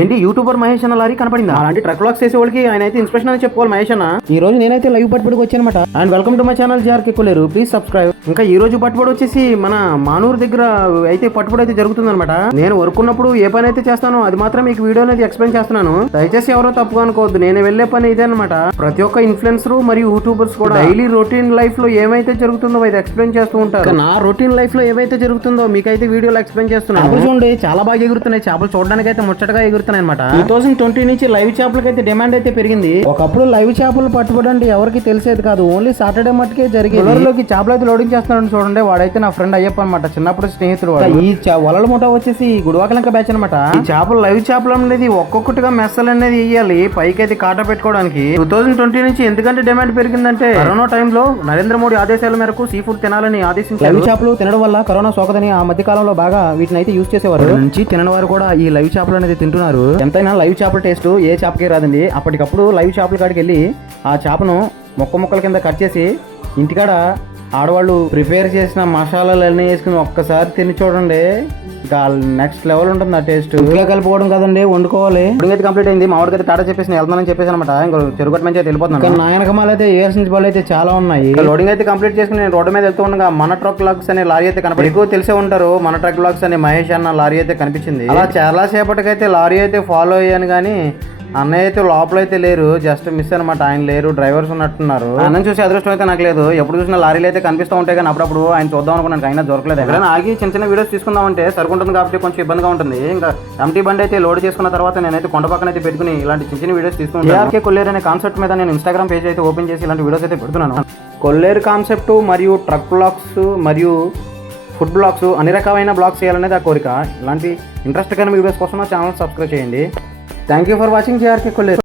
ఏంటి యూట్యూబర్ మహేష్ అన్న లారీ కనపడిందా? అలాంటి ట్రక్ వ్లాగ్స్ చేసే వాళ్ళకి ఆయన అయితే ఇన్స్పిరేషన్ అని చెప్పుకోవాలి మహేష్ అన్న. ఈ రోజు నేనైతే లైవ్ పట్టుబడికి వచ్చానమాట. And welcome to my channel Jarki Kolleru. Please subscribe. ఇంకా ఈ రోజు పట్టుబడి వచ్చేసి మన మానూరు దగ్గర అయితే పట్టుబడి అయితే జరుగుతుందన్నమాట. నేను వర్క్ ఉన్నప్పుడు ఏ పని అయితే చేస్తానో అది మాత్రం మీకు వీడియో అనేది ఎక్స్ప్లెయిన్ చేస్తున్నాను. దయచేసి ఎవరో తప్పుగా అనుకోవద్దు. నేను వెళ్లే పని ఇదే అనమాట. ప్రతి ఒక్క ఇన్ఫ్లుయెన్సర్ మరియు యూట్యూబర్స్ కూడా డైలీ రొటీన్ లైఫ్ లో ఏమైతే జరుగుతుందో అది ఎక్స్ప్లెయిన్ చేస్తూ ఉంటారు. నా రొటీన్ లైఫ్ లో ఏవైతే జరుగుతుందో మీకైతే వీడియోలో ఎక్స్ప్లెయిన్ చేస్తున్నాను. చూడండి, చాలా బాగా ఎగురుతున్నాయి చేపలు. చూడడానికి అయితే ముచ్చటగా ఎగురుతున్నాయి అనమాట. 2020 నుంచి లైవ్ చేపలకి అయితే డిమాండ్ అయితే పెరిగింది. ఒకప్పుడు లైవ్ చేపలు పట్టుబడండి ఎవరికి తెలిసేది కాదు. ఓన్లీ సాటర్డే మట్టుకే జరిగేది. వలలోకి చేపలు అయితే లోడింగ్ చేస్తున్నాడు చూడండి. వాడైతే నా ఫ్రెండ్ అయ్యప్ప అనమాట, చిన్నప్పుడు స్నేహితుడు. ఈ వలల ముఠ వచ్చేసి గుడివాకలంక బ్యాచ్ అనమాట. ఈ చేపలు లైవ్ చేపలు అనేది ఒక్కొక్కటిగా మెస్సలు అనేది వేయాలి పైకి అయితే కాటా పెట్టుకోవడానికి. 2020 నుంచి ఎందుకంటే డిమాండ్ పెరిగిందంటే కరోనా టైంలో నరేంద్ర మోడీ ఆదేశాల మేరకు సీ ఫుడ్ తినాలని ఆదేశించారు. లైవ్ చేపలు తినడం వల్ల కరోనా సోకదని ఆ మధ్య కాలంలో బాగా వీటిని అయితే యూజ్ చేసేవారు. నుంచి తినని వారు కూడా ఈ లైవ్ చేపలు అనేది తింటున్నారు. ఎంతైనా లైవ్ చేపల టేస్ట్ ఏ చేపకే రాదండి. అప్పటికప్పుడు లైవ్ చేపల కాడికి వెళ్ళి ఆ చేపను ముక్కల కింద కట్ చేసి ఇంటికాడ ఆడవాళ్ళు ప్రిపేర్ చేసిన మసాలాలు అన్నీ వేసుకుని ఒక్కసారి తిని చూడండి. ఇంకా నెక్స్ట్ లెవెల్ ఉంటుంది ఆ టేస్ట్. ఇంకా కలుపుకోవడం కదండి, వండుకోవాలి. ఇప్పుడు కంప్లీట్ అయింది. మామిడికి అయితే టాటా చెప్పేసి వెళ్తానని చెప్పేసి అనమాట. ఇంకా చెరుగట్టు మంచి అయితే వెళ్ళిపోతున్నాను. నాయనకమాలు అయితే ఏర్సించి వాళ్ళు అయితే చాలా ఉన్నాయి. లోడింగ్ అయితే కంప్లీట్ చేసుకుని నేను రోడ్డు మీద వెళ్తూ ఉండగా మన ట్రక్ బ్లాగ్స్ అనే లారీ అయితే కనపడి ఎక్కువ తెలిసే ఉంటారు. మన ట్రక్ బ్లాగ్స్ అనే మహేష్ అన్న లారీ అయితే కనిపించింది. అలా చాలా సేపటికైతే లారీ అయితే ఫాలో అయ్యాను కానీ అన్నయ్య అయితే లోపల అయితే లేరు. జస్ట్ మిస్ అనమాట. ఆయన లేరు, డ్రైవర్స్ ఉన్నట్టున్నారు. అన్నం చూసి అదృష్టం అయితే నాకు లేదు. ఎప్పుడు చూసినా లారీలు అయితే కనిపిస్తూ ఉంటాయి కానీ అప్పుడప్పుడు ఆయన చూద్దాం అనుకున్నాను, అయినా దొరకలేదు. ఎక్కడైనా ఆగి చిన్న వీడియోస్ తీసుకుందామంటే సరుకుంటుంది కాబట్టి కొంచెం ఇబ్బందిగా ఉంటుంది. ఇంకా ఎంటీ బండి అయితే లోడ్ చేసుకున్న తర్వాత నేనైతే కొండ పక్కన అయితే పెట్టుకుని ఇలాంటి చిన్న వీడియోస్ తీసుకుంటాను. జార్కే కొల్లేరు అనే కాన్సెప్ట్ మీద నేను ఇన్స్టాగ్రామ్ పేజ్ అయితే ఓపెన్ చేసి ఇలాంటి వీడియోస్ అయితే పెడుతున్నాను. కొల్లేరు కాన్సెప్ట్ మరియు ట్రక్ బ్లాగ్స్ మరియు ఫుడ్ బ్లాగ్స్ అన్ని రకమైన బ్లాగ్స్ చేయాలనేది ఆ కోరిక. ఇలాంటి ఇంట్రెస్ట్ కలిగిన వీడియోస్ కోసం నా ఛానల్ సబ్స్క్రైబ్ చేయండి. Thank you for watching Jarke Kolleru.